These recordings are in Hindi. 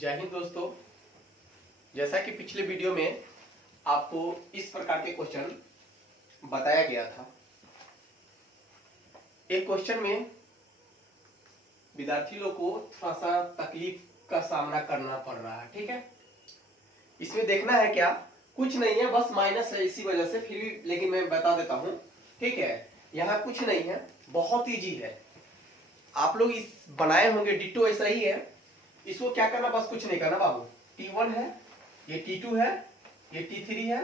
जय हिंद दोस्तों। जैसा कि पिछले वीडियो में आपको इस प्रकार के क्वेश्चन बताया गया था। एक क्वेश्चन में विद्यार्थी लोग को थोड़ा सा तकलीफ का सामना करना पड़ रहा है। ठीक है, इसमें देखना है क्या, कुछ नहीं है, बस माइनस है इसी वजह से, फिर भी लेकिन मैं बता देता हूं। ठीक है, यहाँ कुछ नहीं है, बहुत इजी है। आप लोग इस बनाए होंगे, डिट्टो ऐसा ही है। इसको क्या करना, बस कुछ नहीं करना बाबू। T1 है, ये T2 है, ये T3 है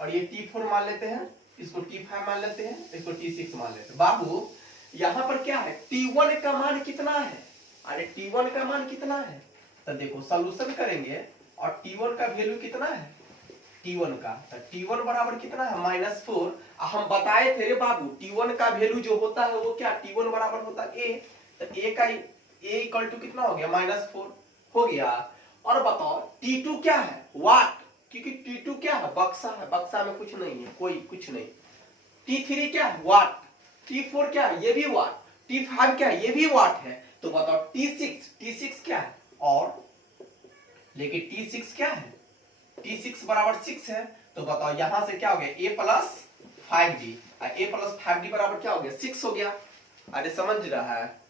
और ये T4 मान लेते हैं, इसको T5 मान लेते हैं, इसको T6 मान लेते हैं। बाबू यहां पर क्या है, T1 का मान कितना है? अरे T1 का मान कितना है? तो देखो सॉल्यूशन करेंगे और T1 का वैल्यू कितना है, T1 का, तो T1 बराबर कितना है, -4। हम बताए थे रे बाबू, T1 का वैल्यू जो होता है वो क्या, T1 बराबर होता है A, तो A का A इक्वल टू कितना हो गया, -4 हो गया। और बताओ T2 क्या है, वाट, क्योंकि T2 क्या है, बक्सा है, बक्सा में कुछ नहीं है, कोई कुछ नहीं। T3 क्या है, वाट। T4 क्या है, ये भी वाट। T5 क्या है, ये भी वाट है। तो बताओ T6 क्या है, और लेकिन T6 क्या है, T6 बराबर 6 है। तो बताओ यहां से क्या हो गया, A plus 5D, A plus 5D बराबर क्या हो गया, 6 हो गया। अरे समझ रहा है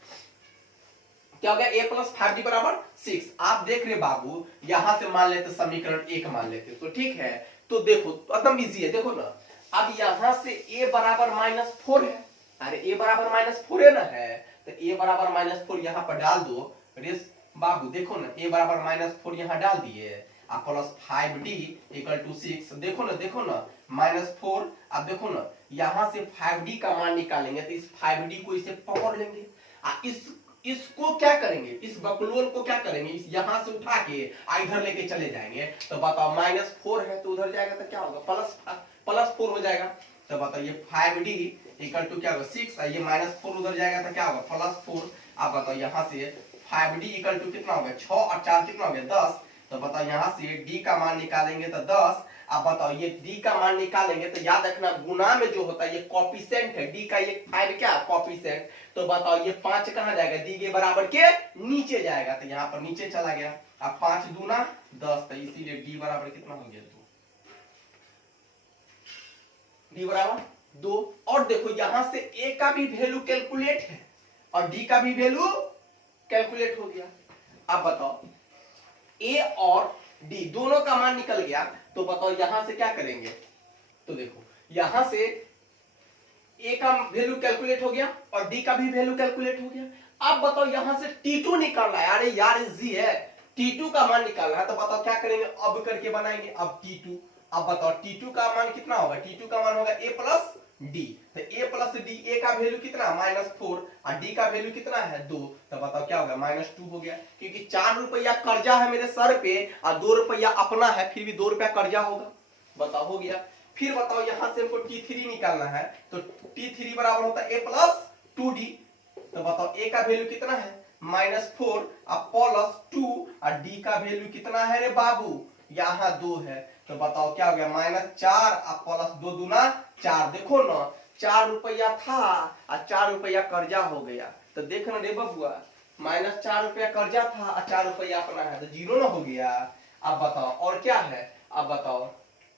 क्या हो गया, A प्लस 5D बराबर 6। आप देख रहे बाबू, यहां से मान लेते समीकरण 1 मान लेते, तो ठीक है। तो देखो एकदम इजी है, देखो ना, अब यहां से A बराबर -4 है। अरे A बराबर -4 है ना, है तो A बराबर -4 यहां पर डाल दो। रेस बाबू देखो ना, A बराबर -4 यहां डाल दिए, आप प्लस 5D इक्वल टू 6। देखो ना -4, अब देखो ना यहां से 5D का मान निकालेंगे तो इस 5D को इसे पकड़ लेंगे, इसको क्या करेंगे, इस बकलोल को क्या करेंगे, इस यहां से उठा के इधर लेके चले जाएंगे। तो बताओ -4 है तो उधर जाएगा तो क्या होगा, +4 हो जाएगा। तो बताओ ये 5D इक्वल टू क्या होगा 6, ये -4 उधर जाएगा तो क्या होगा +4। अब बताओ यहां से 5D इक्वल टू कितना होगा, 6 और 4 कितना हो गया 10। तो बताओ यहां से D का मान निकालेंगे तो 10। अब बताओ ये D का मान निकालेंगे तो याद रखना, गुना में जो होता है ये कोफिशिएंट है, D का ये 5 क्या कोफिशिएंट। तो बताओ ये 5 कहां जाएगा, D के बराबर के नीचे जाएगा, तो यहां पर नीचे चला गया। अब 5 दूना 10, तो इसीलिए D बराबर कितना हो गया, 2। D बराबर 2। और देखो यहां से A का भी वैल्यू कैलकुलेट है और D का भी वैल्यू कैलकुलेट हो गया। अब बताओ A और D दोनों का मान निकल गया, तो बताओ यहां से क्या करेंगे। तो देखो यहां से A का वैल्यू कैलकुलेट हो गया और D का भी वैल्यू कैलकुलेट हो गया। अब बताओ यहां से T2 निकालना है। अरे यार इजी है, T2 का मान निकालना है। तो बताओ क्या करेंगे, अब करके बनाएंगे। अब T2, अब बताओ T2 का मान कितना होगा, T2 का मान होगा A प्लस D। तो A प्लस D, A का वैल्यू कितना -4 और D का वैल्यू कितना है 2। तो बताओ क्या होगा, -2 हो गया, क्योंकि 4 रुपया कर्जा है मेरे सर पे और 2 रुपया अपना है, फिर भी 2 रुपया कर्जा होगा। बताओ हो गया। फिर बताओ यहां से हमको T3 निकालना है, तो T3 बराबर होता है A प्लस 2D। तो बताओ A का वैल्यू कितना है -4 और +2 और D का वैल्यू कितना है रे बाबू, यहां 2 है। तो बताओ क्या हो गया, -4 और +2 दूना 4। देखो ना 4 रुपया था और 4 रुपया कर्जा हो गया। तो देख ना रे बबुआ, -4 रुपया कर्जा था और 4 रुपया अपना है, तो 0 ना हो गया। अब बताओ और क्या है, अब बताओ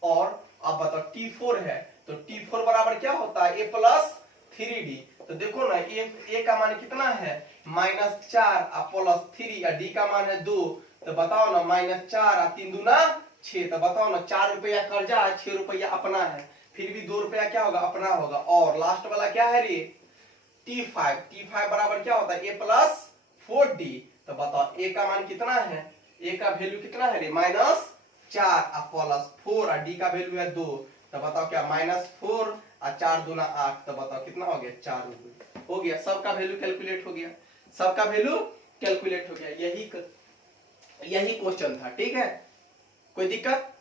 और अब बताओ T4 है, तो T4 बराबर क्या होता है, A प्लस 3D। तो देखो ना A का मान कितना है -4 और +3 और D का मान है 2। तो बताओ ना -4 और 3 दूना 6। तो बताओ ना 4 रुपया कर्जा है, 6 रुपया अपना है, फिर भी 2 रुपया क्या होगा, अपना होगा। और लास्ट वाला क्या है रे, T5 बराबर क्या होता है A प्लस 4D। तो बताओ A का मान कितना है, A का वैल्यू कितना है रे, -4 और +4 और D का वैल्यू है 2। तो बताओ क्या, -4 और 4 दूना 8। तो बताओ कितना हो गया, 4 रुपये हो गया। सबका वैल्यू कैलकुलेट हो गया, सबका वैल्यू कैलकुलेट हो गया। यही क्वेश्चन था, ठीक है, कोई दिक्कत।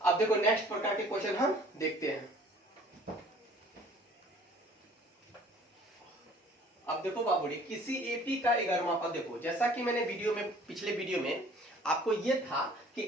अब देखो नेक्स्ट प्रकार के क्वेश्चन हम देखते हैं। अब देखो बाबूजी, किसी एपी का 11वां पद, देखो जैसा कि मैंने पिछले वीडियो में आपको ये था कि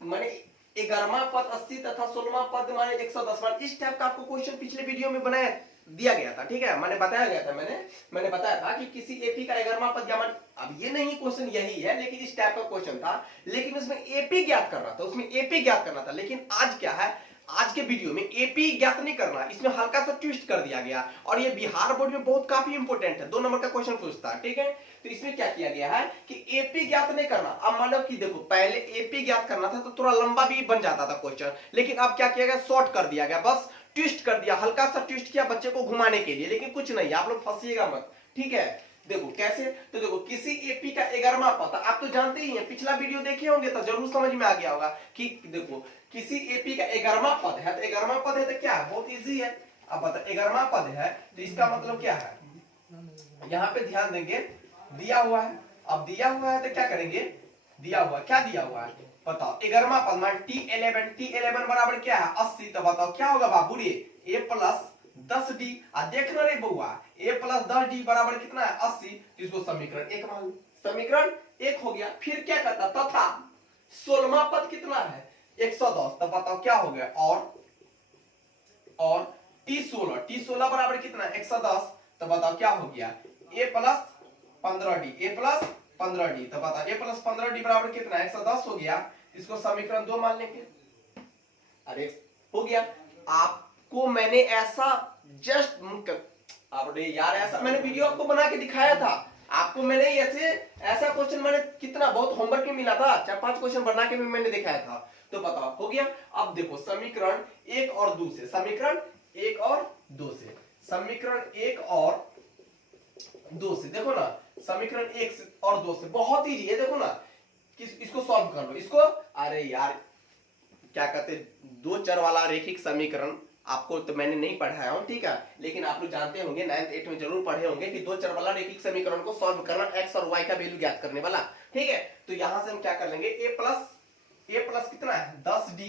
मैंने 11वां पद 80 तथा 16वां पद माने 110, इस टाइप का आपको क्वेश्चन पिछले वीडियो में बनाया दिया गया था। ठीक है, मैंने बताया था कि किसी एपी का 11वां पद या अब ये नहीं क्वेश्चन यही है, लेकिन इस टाइप का क्वेश्चन था, लेकिन उसमें एपी ज्ञात करना था, उसमें एपी ज्ञात करना था। लेकिन आज क्या है, आज के वीडियो में एपी ज्ञात नहीं करना, इसमें हल्का सा ट्विस्ट कर दिया गया, और ये बिहार बोर्ड में बहुत काफी इंपॉर्टेंट है, 2 नंबर का क्वेश्चन पूछता है, ठीक है। तो इसमें क्या किया गया है कि एपी ज्ञात नहीं करना। अब मान लो कि देखो पहले एपी ज्ञात करना था तो थोड़ा लंबा भी बन जाता था क्वेश्चन, लेकिन अब क्या किया गया, शॉर्ट कर दिया गया, बस ट्विस्ट कर दिया, हल्का सा ट्विस्ट किया बच्चे को घुमाने के लिए, लेकिन कुछ नहीं, आप लोग फंसिएगा मत, ठीक है। देखो कैसे, तो देखो किसी एपी का 11वां पद, आप तो जानते ही हैं, पिछला वीडियो देखे होंगे तो जरूर समझ में आ गया होगा कि देखो किसी एपी का 11वां पद है, तो 11वां पद है तो क्या है, बहुत इजी है। अब बता 11वां पद है तो इसका मतलब क्या है, यहाँ पे ध्यान देंगे, दिया हुआ है, अब दिया हुआ है तो क्या करेंगे, दिया हुआ क्या दिया हुआ है बताओ, 11वां पद मान T11 बराबर क्या है 80, तो बताओ क्या होगा बाबू रे, a प्लस 10d, देखना रे बउआ, a प्लस 10d बराबर कितना है 80, तो इसको समीकरण 1 मान लो, समीकरण 1 हो गया। फिर क्या करता तथा 16वां पद कितना है 110, तो बताओ क्या हो गया, और T16 बराबर कितना है 110, तो बताओ क्या हो गया a प्लस 15d, तो बताओ a प्लस 15d बराबर कितना है 110 हो गया, इसको समीकरण 2 मान लेंगे। अरे हो गया, आपको मैंने ऐसा जस्ट अरे यार ऐसा मैंने वीडियो आपको बना के दिखाया था, आपको मैंने ऐसा क्वेश्चन मैंने कितना बहुत होमवर्क में मिला था, 4-5 क्वेश्चन बना के भी मैंने दिखाया था, तो बताओ हो गया। अब देखो समीकरण 1 और 2 से, समीकरण 1 और 2 से, समीकरण 1 और 2 से देखो ना, समीकरण 1 और 2 से बहुत इजी है, देखो ना इसको सॉल्व कर लो, इसको अरे यार क्या कहते 2 चर वाला रैखिक समीकरण, आपको तो मैंने नहीं पढ़ाया हूं, ठीक है, लेकिन आप लोग जानते होंगे 9th 8th में जरूर पढ़े होंगे कि 2 चर वाला रैखिक समीकरण को सॉल्व करना, x और y का वैल्यू ज्ञात करने वाला, ठीक है। तो यहां से हम क्या कर लेंगे, a प्लस कितना है 10d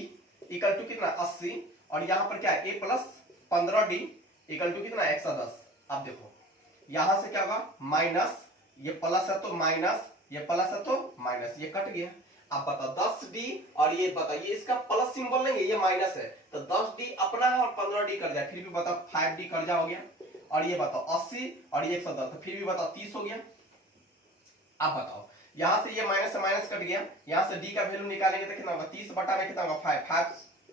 इक्वल टू कितना 80, और यहां पर क्या है a plus 15d equal to कितना 110। अब देखो यहां से क्या होगा माइनस, ये प्लस है तो माइनस, ये प्लस है तो माइनस, ये कट गया। अब बताओ 10d और ये बताओ ये इसका प्लस सिंबल नहीं है, ये माइनस है, तो 10d अपना है और 15d कट जाए, फिर भी बताओ 5d कर्जा हो गया, और ये बताओ 80 और ये 110, तो फिर भी बताओ 30 हो गया। अब बताओ यहां से ये माइनस से माइनस कट गया, यहां से d का वैल्यू निकालेंगे तो कितना होगा 30 बटा में कितना होगा 5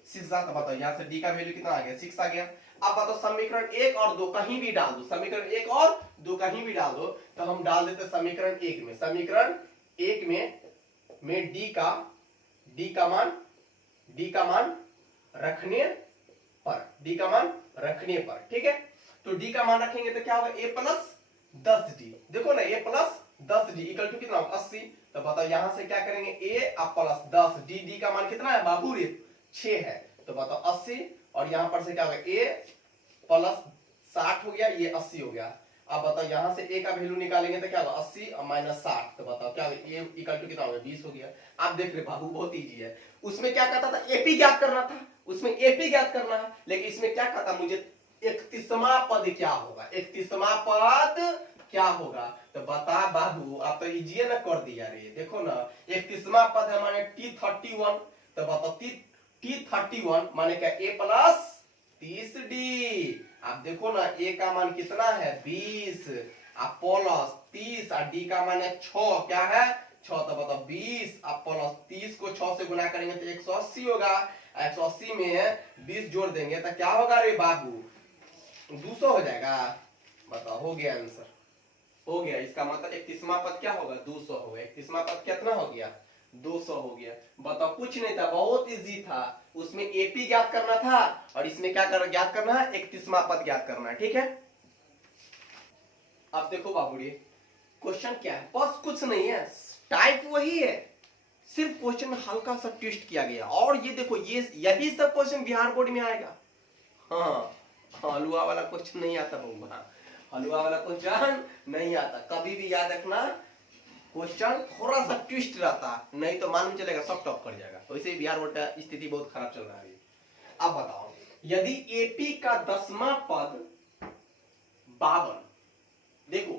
6 तो बताओ यहां से d का वैल्यू कितना आ गया 6 आ गया। अब बताओ समीकरण 1 और 2 कहीं भी डाल दो, समीकरण 1 और 2 कहीं भी डाल दो, तो हम डाल देते समीकरण 1 में, समीकरण 1 में d का मान रखने पर, ठीक है। तो d का मान रखेंगे तो क्या होगा a प्लस 10d, देखो ना a plus 10d equal to कितना 80, तो बताओ यहां से क्या करेंगे a अब प्लस 10 d का मान कितना है बाबू रे 6 है, तो बताओ 80, और यहां पर से क्या होगा a प्लस 60 हो गया, ये 80 हो गया। अब बताओ यहां से a का वैल्यू निकालेंगे तो क्या होगा 80 और माइनस 60, तो बताओ क्या होगा a इक्वल टू कितना होगा 20 हो गया। आप देख रहे बाबू बहुत इजी है, उसमें क्या कहता था एपी ज्ञात करना था, उसमें एपी ज्ञात करना है, लेकिन इसमें क्या कहता मुझे 31वां पद क्या होगा, 31वां पद क्या होगा, तो बता बाबू आप तो इजी ना कर दिया रे, देखो ना 31वां पद है माने T31, तो बताओ T31 माने क्या a प्लस 30d, आप देखो ना a का मान कितना है 20, आप प्लस 30 और d का मान है 6, क्या है 6, तो बताओ 20 आप प्लस 30 को 6 से गुना करेंगे तो 180 होगा, 180 में 20 जोड़ देंगे तो क्या होगा रे बाबू 200 हो जाएगा, बताओ हो गया आंसर, हो गया। इसका मतलब 31वां पद क्या होगा 200 होगा, 31वां पद कितना हो गया 200 हो गया। बताओ कुछ नहीं था, बहुत इजी था, उसमें एपी ज्ञात करना था और इसमें क्या ज्ञात करना है 31वां पद ज्ञात करना है, ठीक है। अब देखो बाबूजी क्वेश्चन क्या है, बस कुछ नहीं है, टाइप वही है, सिर्फ क्वेश्चन हल्का सा ट्विस्ट किया गया, और ये देखो यही सब क्वेश्चन बिहार बोर्ड में आएगा। हाँ हलुआ वाला क्वेश्चन नहीं आता बउआ, हलुआ वाला क्वेश्चन नहीं आता, कभी भी याद रखना क्वेश्चन थोड़ा सा ट्विस्ट रहता, नहीं तो मालूम चलेगा सब टॉप कर जाएगा, वैसे ही बिहार बोर्ड का स्थिति बहुत खराब चल रहा है। अब बताओ यदि एपी का 10वां पद 52, देखो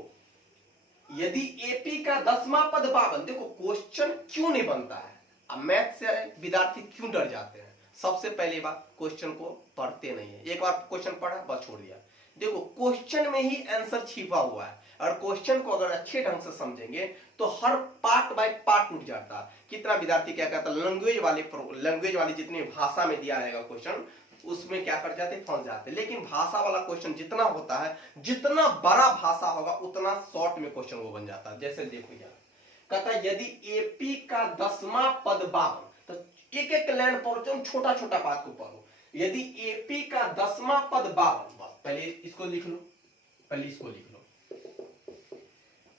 यदि एपी का 10वां पद 52, देखो क्वेश्चन क्यों नहीं बनता है, अब मैथ से विद्यार्थी क्यों डर जाते हैं, सबसे पहली बात क्वेश्चन को पढ़ते नहीं है, एक बार क्वेश्चन पढ़ा बस छोड़ दिया, देखो क्वेश्चन में ही आंसर छिपा हुआ है, और क्वेश्चन को अगर अच्छे ढंग से समझेंगे तो हर पार्ट बाय पार्ट उठ जाता है। कितना विद्यार्थी क्या कहता है, लैंग्वेज वाली जितनी भाषा में दिया रहेगा क्वेश्चन उसमें क्या कर जाते, फंस जाते। लेकिन भाषा वाला क्वेश्चन जितना होता है, जितना बड़ा भाषा होगा उतना शॉर्ट में क्वेश्चन वो बन जाता है। जैसे देखो यार, कहता है यदि एपी का 10वां पद 52, तो एक एक लाइन पढ़ो, छोटा छोटा बात को पढ़ो। यदि एपी का 10वां पद 52, बस पहले इसको लिख लो, पहले इसको लिख लो।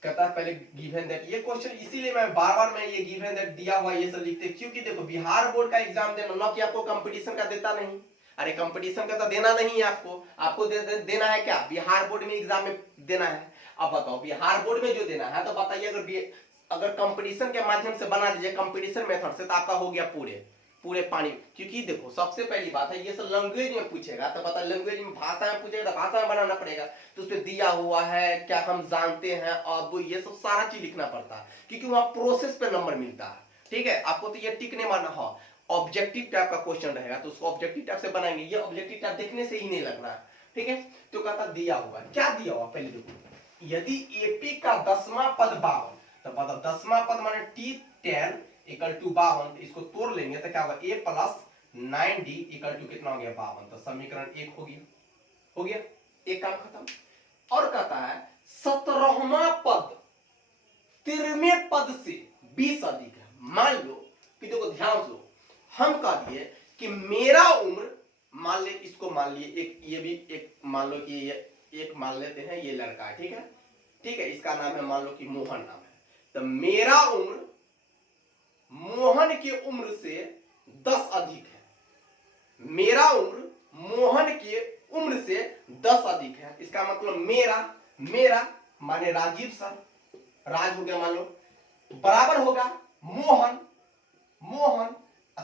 कहता है पहले गिवन दैट, ये क्वेश्चन इसीलिए मैं बार बार मैं ये गिवन दैट दिया हुआ ये सब लिखते, क्योंकि देखो बिहार बोर्ड का एग्जाम देना ना कि आपको कंपटीशन का देता नहीं, अरे कंपटीशन का तो देना नहीं है आपको देना है क्या, बिहार बोर्ड में एग्जाम में देना है। अब बताओ बिहार बोर्ड में जो देना है, तो बताइए अगर कंपटीशन के माध्यम से बना दीजिए कंपटीशन मेथड से, तो आपका हो गया पूरे पानी। क्योंकि देखो सबसे पहली बात है, ये सब लैंग्वेज में पूछेगा, तो पता लैंग्वेज में भाषा में पूछेगा तो भाषा में बनाना पड़ेगा, तो उसमें दिया हुआ है क्या हम जानते हैं, अब ये सब सारा चीज लिखना पड़ता है, क्योंकि वहां प्रोसेस पे नंबर मिलता है। ठीक है, आपको तो ये टिक नहीं मारना हो, ऑब्जेक्टिव टाइप का क्वेश्चन रहेगा तो उसको ऑब्जेक्टिव टाइप से बनाएंगे, ये ऑब्जेक्टिव टाइप देखने से ही नहीं लगना है। ठीक है, तो कहता दिया हुआ, क्या दिया हुआ पहले देखो, यदि एपी का 10वां पद 52, तो पता 10वां पद माने T10 इक्वल टू 52, इसको तोड़ लेंगे तो क्या होगा, a plus 9d equal to कितना हो गया 52, तो समीकरण 1 हो गया, एक काम खत्म। और कहता है 17वां पद 13वें पद से 20 अधिक है। मान लो कि देखो ध्यान से, हम कह दिए कि मेरा उम्र, मान ले इसको, मान लिए एक, ये भी एक मान लो कि ये एक मान लेते हैं, ये लड़का है, ठीक है, इसका नाम है मान लो कि मोहन नाम है, तो मेरा उम्र मोहन की उम्र से 10 अधिक है, मेरा उम्र मोहन की उम्र से 10 अधिक है। इसका मतलब मेरा माने राजीव सर, राज हो गया मान लो, बराबर होगा मोहन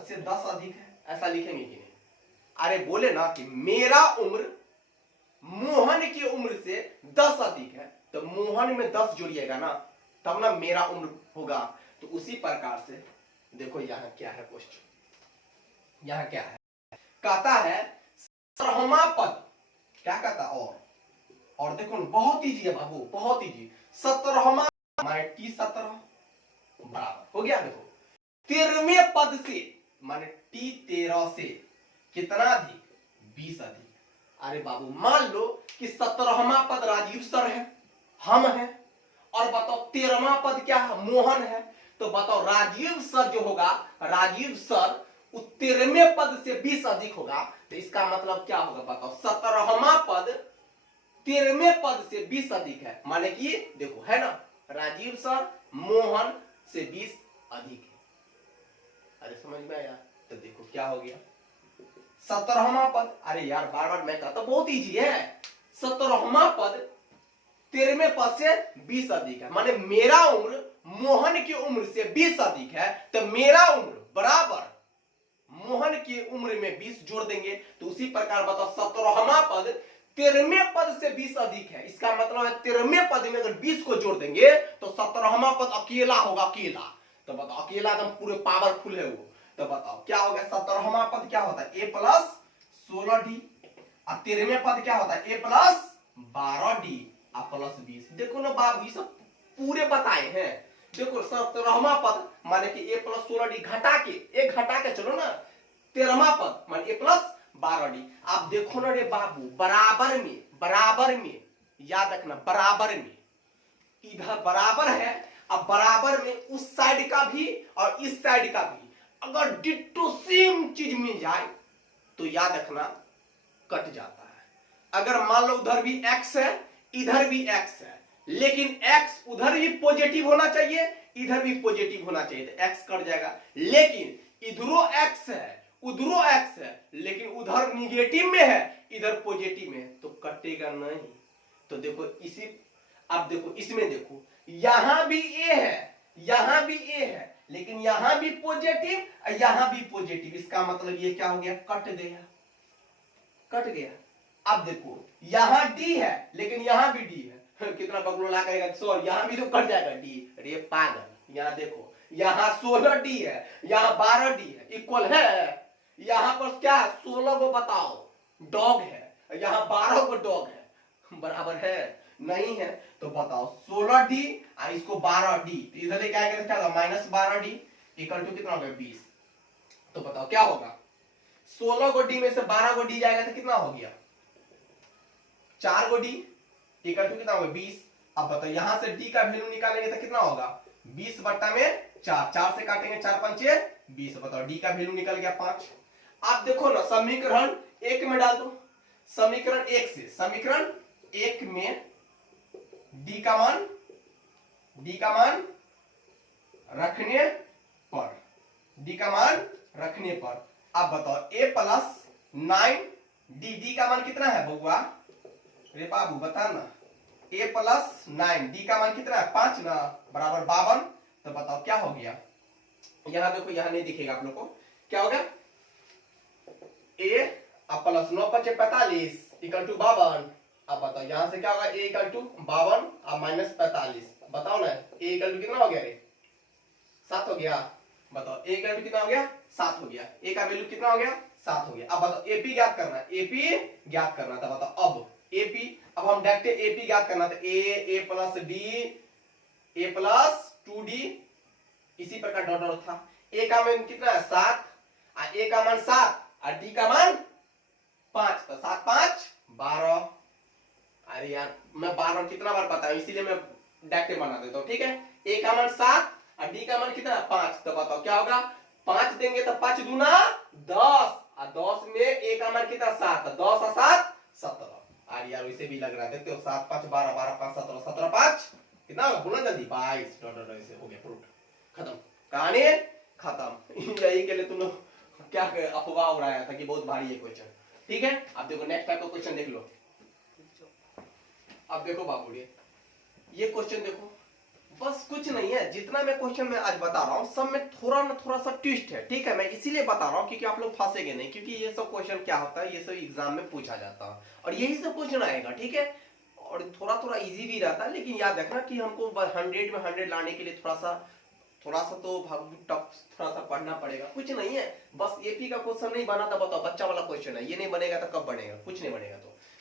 से 10 अधिक है, ऐसा लिखेंगे कि नहीं? अरे बोले ना कि मेरा उम्र मोहन की उम्र से 10 अधिक है, तो मोहन में 10 जोड़िएगा ना, तब ना मेरा उम्र होगा। तो उसी प्रकार से देखो यहां क्या है क्वेश्चन, यहां क्या है, कहता है 17वां पद, क्या कहता और देखो बहुत इजी है बाबू, बहुत इजी। 17वां माने T17 बराबर हो गया, देखो 13वें पद से माने T13 से कितना अधिक, 20 अधिक। अरे बाबू मान लो कि 17वां पद राजीव सर है, हम है, और बताओ 13वां पद क्या है, मोहन है, तो बताओ राजीव सर जो होगा, राजीव सर 13वें पद से 20 अधिक होगा, तो इसका मतलब क्या होगा बताओ, 17वां पद 13वें पद से 20 अधिक है, माने कि देखो है ना, राजीव सर मोहन से 20 अधिक है। अरे समझ में आया, तो देखो क्या हो गया 17वां पद, अरे यार बार बार मैं कहता बहुत इजी है, 17वां पद 13वें पद से 20 अधिक है, माने मेरा उम्र मोहन की उम्र से 20 अधिक है, तो मेरा उम्र बराबर मोहन की उम्र में 20 जोड़ देंगे, तो उसी प्रकार बताओ 17वां पद 13वें पद से 20 अधिक है, इसका मतलब है 13वें पद में अगर 20 को जोड़ देंगे तो 17वां पद अकेला होगा, अकेला, तो बताओ अकेला एकदम पूरे पावरफुल है वो, तो बताओ क्या होगा, 17वां पद क्या होता है, a प्लस 16d, और 13वें पद क्या होता है, a प्लस 12d और प्लस 20। देखो ना बाबू ये सब पूरे बताए हैं, देखो 17वां पद माने कि a प्लस 16d घटा के चलो ना, 13वां पद माने a प्लस 12d। आप देखो ना रे बाबू, बराबर में याद रखना, बराबर में इधर बराबर है, अब बराबर में उस साइड का भी और इस साइड का भी अगर डिट्टो सेम चीज मिल जाए तो याद रखना कट जाता है। अगर मान लो उधर भी x है इधर भी x है, लेकिन x उधर भी पॉजिटिव होना चाहिए इधर भी पॉजिटिव होना चाहिए, तो x कट जाएगा, लेकिन इधरो x है उधरो x है, लेकिन उधर निगेटिव में है इधर पॉजिटिव में है, तो कटेगा नहीं। तो देखो इसी, अब देखो इसमें देखो यहां भी a है यहां भी a है, लेकिन यहां भी पॉजिटिव यहां भी पॉजिटिव, इसका मतलब ये क्या हो गया, कट गया। अब देखो यहां d है लेकिन यहां भी d है कितना बगलोला कहेगा, सॉरी यहां भी तो कट जाएगा d, अरे पागल, यहां देखो यहां 16d है यहां 12d है, इक्वल है, यहां पर क्या है 16 को बताओ डॉग है, यहां 12 को डॉग है, बराबर है नहीं है तो बताओ 16d और इसको 12d, तो इधर क्या करेगा -12d इक्वल टू कितना हो गया 20। तो बताओ क्या होगा, 16 को डी में से 12 को डी जाएगा तो कितना हो गया 4 को डी इक्वल टू कितना होगा 20। अब बताओ यहां से डी का वैल्यू निकालेंगे तो कितना होगा 20 बट्टा में 4, 4 से काटेंगे 4 पंचे 20। बताओ डी का वैल्यू निकल गया 5। आप देखो ना समीकरण 1 में डाल दो, समीकरण 1 से समीकरण 1 में डी का मान रखने पर, डी का मान रखने पर अब बताओ a प्लस 9d, डी का मान कितना है बउआ रे बाबू बता ना, a प्लस 9d का मान कितना है 5 ना, बराबर 52। तो बताओ क्या हो गया, यहां देखो यहां नहीं दिखेगा आप लोग को, क्या होगा a अब प्लस 9 5 45 इक्वल टू 52। अब बताओ यहां से क्या होगा a इक्वल टू 52 और माइनस 45, बताओ ना a इक्वल टू कितना हो गया रे 7 हो गया। बताओ a का वैल्यू कितना हो गया 7 हो गया, a का वैल्यू कितना हो गया 7 हो गया। अब बताओ AP ज्ञात करना है, AP ज्ञात करना था। बताओ अब AP, अब हम देखते AP ज्ञात करना था, a plus d a plus 2d इसी प्रकार डॉट डॉट था। a का मान कितना है 7 और a का मान 7 और d का मान 5, तो 7 5 12। अरे यार मैं 12 कितना बार बताऊं इसीलिए मैं डायरेक्ट बना देता हूं, ठीक है। a का मान 7 और डी का मान कितना 5, तो बताओ क्या होगा 5 देंगे तो 5 दूना 10 और 10 में a का मान कितना 7, 10 और 7 17। अरे यार वैसे भी लग रहा है, देखते हो 7 5 12 12 5 17 17 5 कितना होगा बोलो जल्दी 22 डॉट ऐसे हो गया, प्रूफ खत्म, कहानी खत्म। यही के लिए तुम लोग क्या अफवाह उड़ाया था कि बहुत भारी है क्वेश्चन, ठीक है। अब देखो नेक्स्ट टाइप का क्वेश्चन देख लो। अब देखो बाबू ये क्वेश्चन देखो, बस कुछ नहीं है, जितना मैं क्वेश्चन में आज बता रहा हूं सब में थोड़ा ना थोड़ा सा ट्विस्ट है, ठीक है। मैं इसीलिए बता रहा हूं क्योंकि आप लोग फंसेंगे नहीं, क्योंकि ये सब क्वेश्चन क्या होता है ये सब एग्जाम में पूछा जाता है और यही सब क्वेश्चन आएगा, ठीक है। और थोड़ा थोड़ा इजी भी रहता है, लेकिन याद रखना कि हमको 100 में 100 लाने के लिए थोड़ा सा तो टफ थोड़ा सा पढ़ना पड़ेगा। कुछ नहीं है, बस एपी का क्वेश्चन नहीं बना था, बताओ बच्चा वाला क्वेश्चन है, ये नहीं बनेगा तो कब बनेगा, कुछ नहीं बनेगा।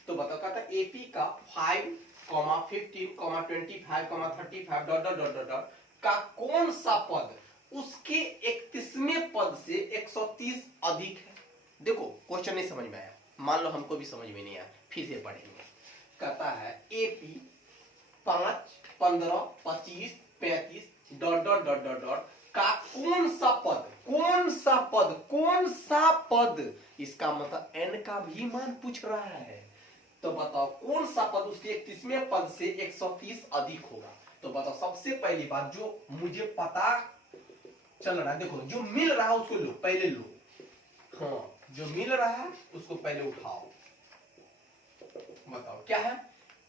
तो बताओ कहता है एपी का 5, 15, 25, 35 डॉट डॉट डॉट डॉट का कौन सा पद उसके 31वें पद से 130 अधिक है। देखो क्वेश्चन नहीं समझ में आया, मान लो हमको भी समझ में नहीं आया, फिर से पढ़ेंगे। कहता है AP 5, 15, 25, 35 dot dot dot dot dot का कौन सा पद, इसका मतलब n का भी मान पूछ रहा है। तो बताओ कौन सा पद उसके 31वें पद से 130 अधिक होगा। तो बताओ सबसे पहली बात जो मुझे पता चल रहा है, देखो जो मिल रहा है उसको लो, पहले लो, हाँ जो मिल रहा है उसको पहले उठाओ। बताओ क्या है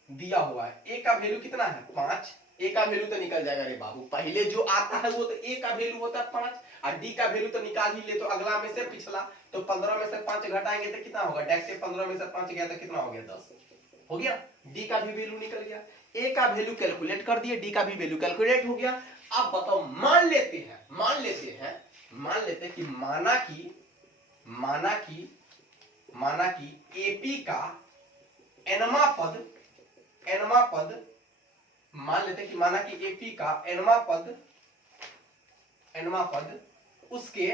दिया हुआ है, a का वैल्यू कितना है 5, a का वैल्यू तो निकल जाएगा रे बाबू, पहले जो आता है वो तो a का वैल्यू होता है 5 और d का वैल्यू तो निकाल ही ले, तो अगला में से पिछला, तो 15 में से 5 घटाएंगे तो कितना होगा, डायरेक्ट 15 में से 5 गया तो कितना हो गया 10 हो गया। d का भी वैल्यू निकल गया, a का वैल्यू कैलकुलेट कर दिए, d का भी वैल्यू कैलकुलेट हो गया। अब बताओ मान लेते हैं कि माना कि एपी का एनवा पद मान लेते कि माना कि एपी का एनवा पद उसके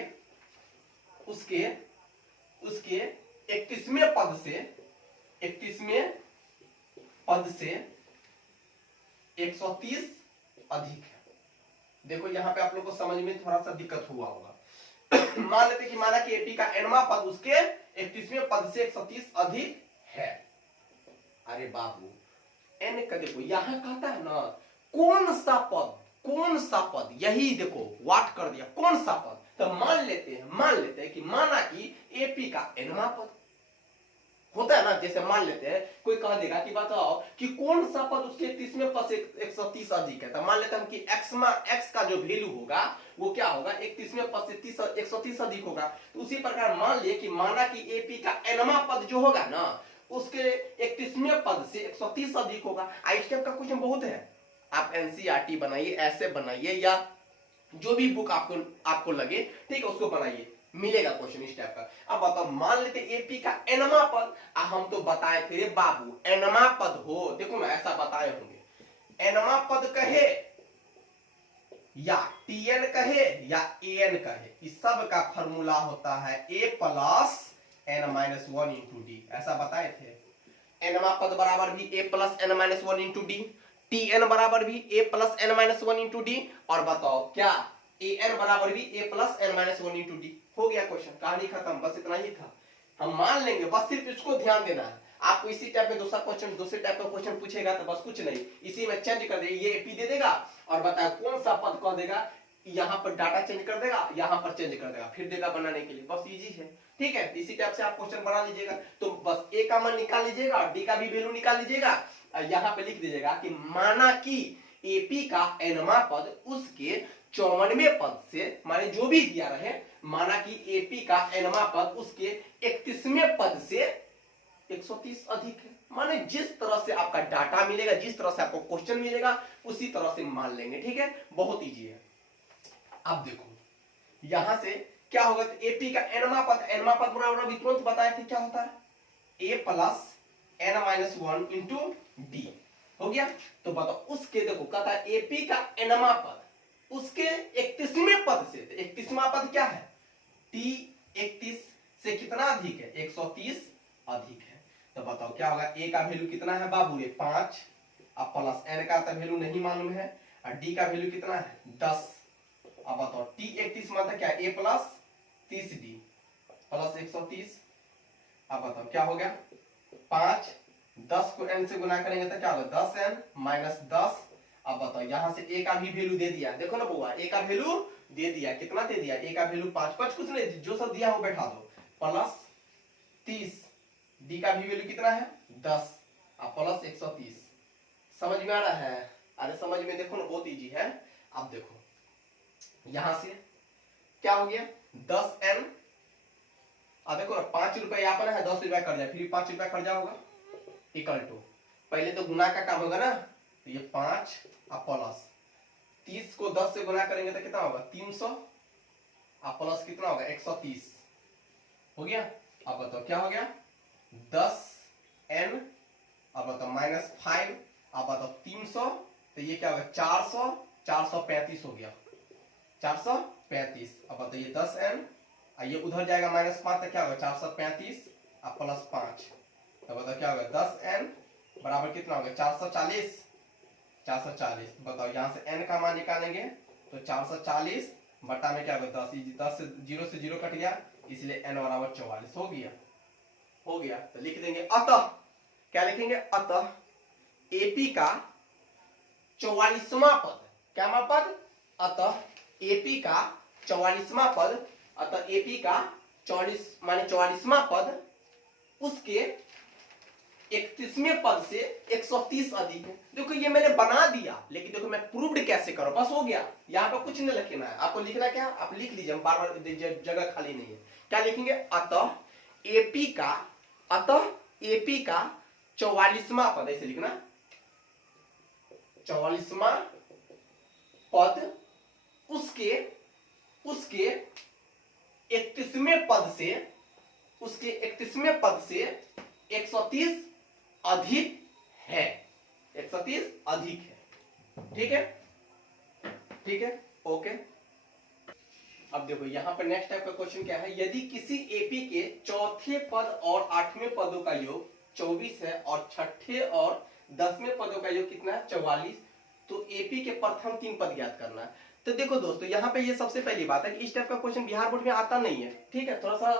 31वें पद से 130 अधिक है। देखो यहाँ पे आप लोग को समझ में थोड़ा सा दिक्कत हुआ होगा। मान लेते कि माना कि एपी का एनवा पद उसके 31वें पद से 130 अधिक है। अरे बाबू एन का देखो यहाँ कहता है ना कौन सा पद, यही देखो वाट कर दिया कौन सा पद। तो मान लेते हैं कि माना कि एपी का एनवा पद होता है ना, जैसे मान लेते हैं कोई कह देगा कि बताओ कि कौन सा पद उसके 31वें पद से 130 अधिक है। तो मान लेते हैं कि x का जो वैल्यू होगा वो क्या होगा 31वें पद से 130 अधिक होगा। तो उसी प्रकार मान लिए कि माना कि एपी का एनवा पद जो होगा ना उसके 31वें पद से 130 अधिक होगा। इस टाइप का क्वेश्चन बहुत है, आप एनसीईआरटी बनाइए, ऐसे बनाइए या जो भी बुक आपको लगे ठीक है उसको बनाइए। मिलेगा क्वेश्चन इस टाइप का। अब बताओ मान लेते एपी का एनमा पद, हम तो बताए थे रे बाबू एनमा पद हो, देखो ना ऐसा बताए होंगे, एनमा पद कहे या टीएन कहे या एन कहे, इस सब का फॉर्मूला होता है A plus N minus one into D, ऐसा बताए थे। एनमा पद बराबर भी A plus N minus one into D, T N बराबर भी A plus N minus one into D, और बताओ क्या ए एन बराबर भी A plus N minus one into D. हो गया क्वेश्चन, कहानी खत्म, बस इतना ही था। हम मान लेंगे, बस सिर्फ इसको ध्यान देना है। आपको इसी टाइप में दूसरे टाइप का क्वेश्चन पूछेगा तो बस कुछ नहीं, इसी में चेंज कर देगा, ये एपी दे देगा और बताया कौन सा पद कह देगा, यहाँ पर डाटा चेंज कर देगा, यहाँ पर चेंज कर देगा, फिर देगा बनाने के लिए, बस इजी है। ठीक है, इसी टाइप से आप क्वेश्चन बना लीजिएगा। तो बस ए का मान निकाल लीजिएगा और डी का भी वैल्यू निकाल लीजिएगा, यहाँ पे लिख दीजिएगा कि माना कि एपी का एनमा पद उसके 54वें पद से, माने जो भी दिया रहे, माना कि एपी का एनमा पद उसके 31वें पद से 130 अधिक है। माने जिस तरह से आपका डाटा मिलेगा, जिस तरह से आपको क्वेश्चन मिलेगा, उसी तरह से मान लेंगे। ठीक है, बहुत इजी है। अब देखो यहां से क्या होगा, तो एपी का एनमा पद बराबर अभी तुरंत बताए थे क्या होता है, A plus N minus one into D हो गया। तो बताओ उसके, देखो कहता है एपी का एनमा पद उसके 31वें पद से, 31वां पद क्या है, टी 31 से कितना अधिक है, 130 अधिक है। तो बताओ क्या होगा, ए का वैल्यू कितना है बाबू, ये 5, अब प्लस एन का तो वैल्यू नहीं मालूम है, और डी का वैल्यू कितना है 10। अब बताओ टी 31 मतलब क्या, ए प्लस 30 डी प्लस 130। अब बताओ क्या हो गया, 5 10 को n से गुना करेंगे तो क्या होगा 10n माइनस 10। अब बताओ यहां से a का भी वैल्यू दे दिया, देखो ना बुआ a का वैल्यू दे दिया, कितना दे दिया, a का वैल्यू 5 कुछ नहीं, जो सब दिया वो बैठा दो, प्लस 30, d का भी वैल्यू कितना है 10 और प्लस 130। समझ में आ रहा है, अरे समझ में, देखो ना बहुत इजी है। अब देखो यहां से क्या हो गया 10n, अब देखो 5 रुपए यहाँ पर है, 10 रुपया कर जाए, फिर 5 रुपया कर जाओगा, इक्वल टू, पहले तो गुना का काम होगा ना, तो ये 5 और प्लस 30 को 10 से गुना करेंगे तो कितना होगा 300 और प्लस कितना होगा 130 हो गया। अब बताओ क्या हो गया 10n, अब बताओ माइनस 5, अब बताओ 300, तो ये क्या होगा 400, 435 हो गया, 435। अब बताओ ये 10n, ये उधर जाएगा माइनस 5, तो क्या होगा 435 और प्लस 5, तो बताओ क्या होगा 10n बराबर कितना होगा 440, 440। बताओ यहाँ से n का मान निकालेंगे तो 440 बटा में क्या होगा 10, 10 से 0 कट गया, इसलिए n बराबर 44 हो गया। हो गया तो लिख देंगे अतः, क्या लिखेंगे, अतः एपी का 44वां पद, क्या पद, अतः एपी का 44वां पद, अतः एपी का 44 माने 44वां पद उसके 31वें पद से 130 अधिक है। देखो ये मैंने बना दिया, लेकिन देखो मैं प्रूव्ड कैसे करूं, बस हो गया, यहाँ पे कुछ नहीं लिखना है, आपको लिखना क्या, आप लिख लीजिए, बार बार जगह खाली नहीं है। क्या लिखेंगे, अतः एपी का 44वां पद, ऐसे लिखना 44वां पद उसके 31वें पद से, उसके 31वें पद से 130 अधिक है, 130 अधिक है। ठीक है, ठीक है, ओके। अब देखो यहाँ पर नेक्स्ट टाइप का क्वेश्चन क्या है, यदि किसी एपी के चौथे पद और 8वें पदों का योग 24 है और छठे और 10वें पदों का योग कितना है 44, तो एपी के प्रथम 3 पद ज्ञात करना है। तो देखो दोस्तों यहाँ पे ये सबसे पहली बात है कि इस टाइप का क्वेश्चन बिहार बोर्ड में आता नहीं है। ठीक है, थोड़ा सा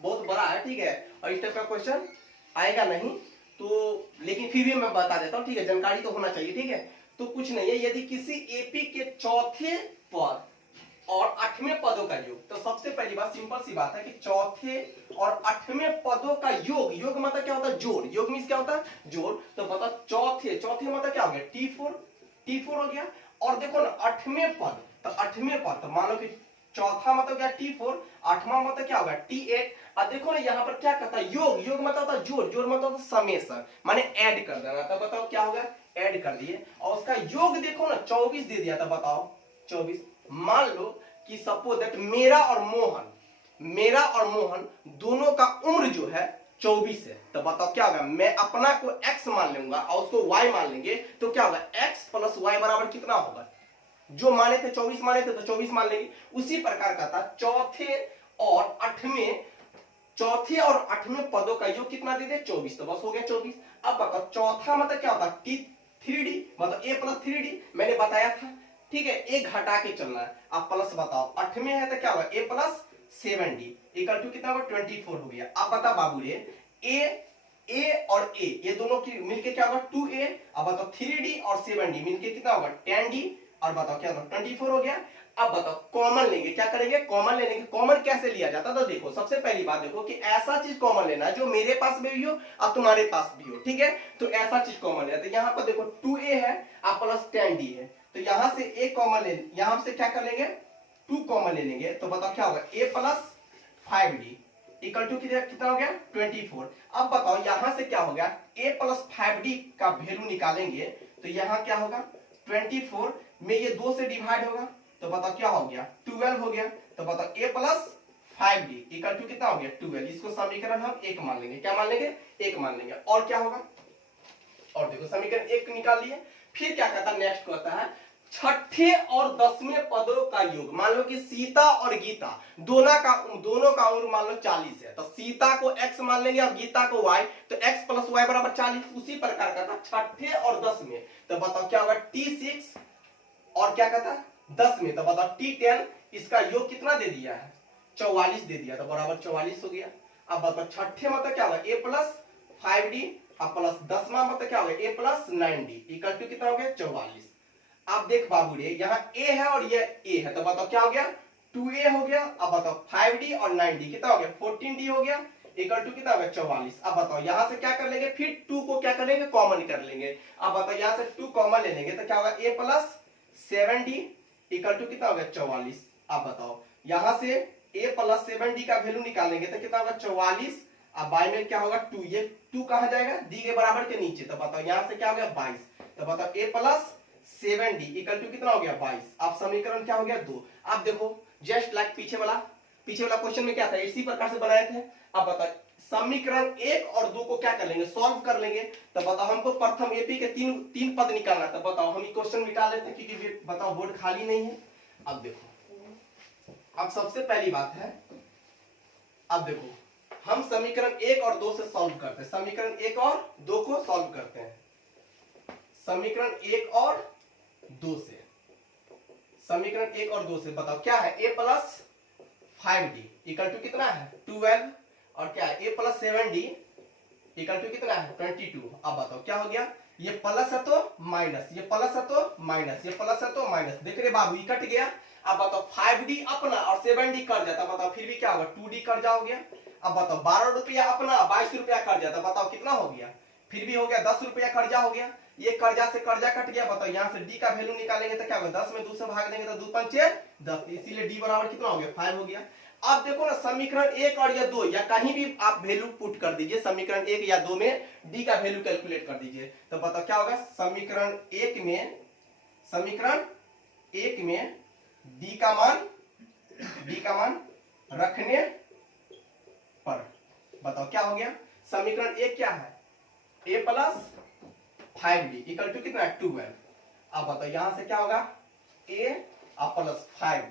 बहुत बड़ा है, ठीक है, और इस टाइप का क्वेश्चन आएगा नहीं, तो लेकिन फिर भी मैं बता देता हूँ, ठीक है, जानकारी तो होना चाहिए। ठीक है, तो कुछ नहीं है, यदि किसी एपी के चौथे पद और 8वें पदों का योग, तो सबसे पहली बात सिंपल सी बात है कि चौथे और 8वें पदों का योग, योग मतलब क्या होता है जोड़, योग मींस क्या होता है जोड़। तो बताओ चौथे मतलब क्या हो गया T4 हो गया, और देखो ना 8वें पद, तो 8वें पद तो मान लो कि चौथा मतलब क्या T4, 8वां मतलब क्या होगा T8। और देखो ना यहाँ पर क्या कहता है योग मतलब होता है जोड़ मतलब समेशन, माने ऐड कर देना। तो बताओ क्या होगा, ऐड कर दिए और उसका योग देखो ना 24 दे दिया, तो बताओ 24। मान लो कि सपोज दैट मेरा और मोहन मेरा और मोहन दोनों का उम्र जो है 24 है, तो बताओ क्या होगा, मैं अपना को x मान लूंगा और उसको y मान लेंगे, तो क्या होगा x प्लस वाई बराबर कितना होगा, जो माने थे 24 माने थे तो 24 मान लेंगे। उसी प्रकार का था चौथे और आठवें पदों का योग कितना दे दे 24, तो बस हो गया 24। अब बताओ चौथा मतलब क्या होता है T3D, मतलब a प्लस 3D मैंने बताया था, ठीक है, एक घटा के चलना है। अब प्लस बताओ 8 है तो क्या होगा a plus 7D equal to कितना होगा 24 हो गया। अब बता बाबू रे a और a ये दोनों की मिलके क्या होगा 2a, अब बताओ 3D और 7D मिलके कितना होगा 10D, और बताओ क्या होगा 24 हो गया। अब बताओ कॉमन लेंगे, क्या करेंगे कॉमन ले लेंगे। कॉमन कैसे लिया जाता, तो देखो सबसे पहली बात देखो कि ऐसा चीज कॉमन लेना है जो मेरे पास भी हो और तुम्हारे पास भी हो, ठीक है, तो ऐसा चीज कॉमन लेना। तो यहाँ पर देखो 2a है और प्लस 10d है, तो यहां से a कॉमन ले, यहां से क्या कर लेंगे 2 कॉमन ले लेंगे, तो बताओ क्या होगा a plus 5d equal to कितना हो गया 24। अब बताओ यहां से क्या हो गया a प्लस 5d का वैल्यू निकालेंगे, तो यहां क्या होगा 24 में ये 2 से डिवाइड होगा, तो बताओ क्या हो गया 12 हो गया। तो बताओ a plus 5d equal to कितना हो गया 12, इसको समीकरण हम 1 मान लेंगे, क्या मान लेंगे 1 मान लेंगे। और क्या होगा, और देखो समीकरण 1 निकाल लिए। फिर क्या कहता है नेक्स्ट कहता है छठे और 10वें पदों का योग, मान लो कि सीता और गीता दोनों का उम्र मान लो 40 है, तो सीता को x मान लेंगे और गीता को y, तो x प्लस वाई बराबर 40। उसी प्रकार का था छठे और 10वें, तो बताओ क्या होगा T6 और क्या कहता है 10 में, तो बताओ T10, इसका योग कितना दे दिया है 44 दे दिया, तो बराबर 44 हो गया। अब बताओ छठे मतलब क्या होगा a प्लस 5d और प्लस 10वां मतलब क्या होगा a plus 9d equal to कितना हो गया 44। अब देख बाबू रे यहाँ a है और ये a है, तो बताओ क्या हो गया 2a हो गया। अब बताओ 5d और 9d कितना हो गया 14d हो गया इक्वल टू कितना हो गया 44। अब बताओ यहां से क्या कर लेंगे, फिर 2 को क्या कर लेंगे कॉमन कर लेंगे। अब बताओ यहां से 2 कॉमन ले लेंगे, तो क्या होगा a plus 7d equal to कितना होगा 44। अब बताओ यहां से a प्लस 7d का वैल्यू निकालेंगे तो कितना होगा 44, अब बाई में क्या होगा 2, ये 2 कहां जाएगा दी के बराबर के नीचे, तो बताओ यहां से क्या हो गया 22, तो बताओ a plus 7d equal to कितना हो गया 22। अब समीकरण क्या हो गया 2। अब देखो जस्ट लाइक पीछे वाला क्वेश्चन में क्या था इसी प्रकार से बनाए थे। अब बताओ समीकरण 1 और 2 को क्या कर लेंगे सॉल्व कर लेंगे, तो बताओ हमको प्रथम एपी के तीन पद निकालना, तो बताओ हम ये क्वेश्चन मिटा लेते हैं क्योंकि बताओ बोर्ड खाली नहीं है। अब देखो अब सबसे पहली बात है, अब देखो हम समीकरण 1 और 2 से सॉल्व करते हैं, समीकरण 1 और 2 को सॉल्व करते हैं। समीकरण 1 और 2 से, समीकरण 1 और 2 से बताओ क्या है a plus 5d equal to कितना है 12, और क्या है a plus 7d equal to कितना है 22। अब बताओ क्या हो गया, ये प्लस है तो माइनस, ये प्लस है तो माइनस, ये प्लस है तो माइनस, देख रहे बाबू ये कट गया। अब बताओ 5d अपना और 7d कट जाता, बताओ फिर भी क्या होगा 2d कर्जा हो गया। अब बताओ 12 रुपया अपना 22 रुपया कर्ज जाता, बताओ कितना हो गया, फिर भी हो गया 10 रुपया कर्जा हो गया, ये कर्जा से कर्जा कट गया। बताओ यहाँ से डी का वैल्यू निकालेंगे तो क्या होगा 10 में 2 से भाग देंगे तो 2 पंचे 10, इसीलिए डी बराबर कितना हो गया 5 हो गया। अब देखो ना समीकरण 1 और या 2 या कहीं भी आप वैल्यू पुट कर दीजिए, समीकरण 1 या 2 में डी का वैल्यू कैलकुलेट कर दीजिए, तो बताओ क्या होगा समीकरण 1 में डी का मान रखने पर बताओ क्या हो गया, समीकरण 1 क्या है a plus 5d equal to कितना 12। अब बताओ यहां से क्या होगा a प्लस 5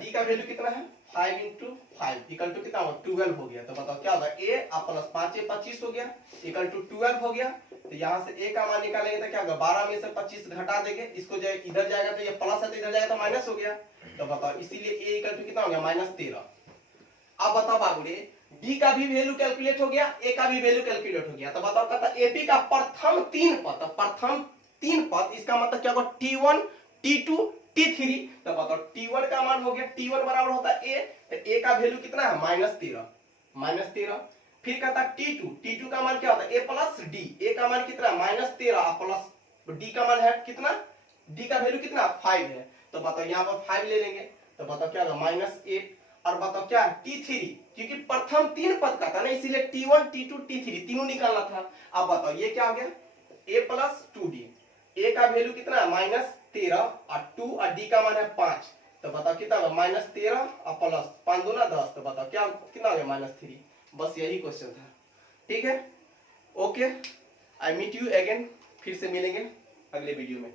d का वैल्यू कितना है 5 इंटू 5 इक्वल टू कितना होगा 12 हो गया। तो बताओ क्या होगा a प्लस 5 25 हो गया इक्वल टू 12 हो गया। तो यहां से a का मान निकालेंगे तो क्या होगा 12 में से 25 घटा देंगे, इसको जो इधर जाएगा तो ये प्लस है तो इधर जाएगा तो माइनस हो गया। तो बताओ इसीलिए a इक्वल टू कितना हो गया -13। अब बताओ बाबू रे डी का भी वैल्यू कैलकुलेट हो गया, ए का भी वैल्यू कैलकुलेट हो गया, तो बताओ कहता एपी का प्रथम तीन पद इसका मतलब क्या होगा T1 T2 T3। तो बताओ T1 का मान हो गया T1 बराबर होता है a, तो a का वैल्यू कितना है -13। फिर कहता T2 का मान क्या होता है a प्लस डी, a का मान कितना -13 प्लस डी का मान है कितना, डी का वैल्यू कितना 5 है। तो बताओ यहाँ पर 5 ले लेंगे, तो बताओ क्या होगा -8। और बताओ क्या है T3, क्योंकि प्रथम 3 पद का था ना इसीलिए T1 T2 T3 तीनों निकालना था। अब बताओ ये क्या हो गया a प्लस 2d, a का वैल्यू कितना है -13 और 2 और d का मान है 5, तो बताओ कितना होगा, -13 और प्लस 5 दूना 10, तो बताओ क्या कितना हो गया, -3। बस यही क्वेश्चन था, ठीक है। Okay, I meet you again, फिर से मिलेंगे अगले वीडियो में।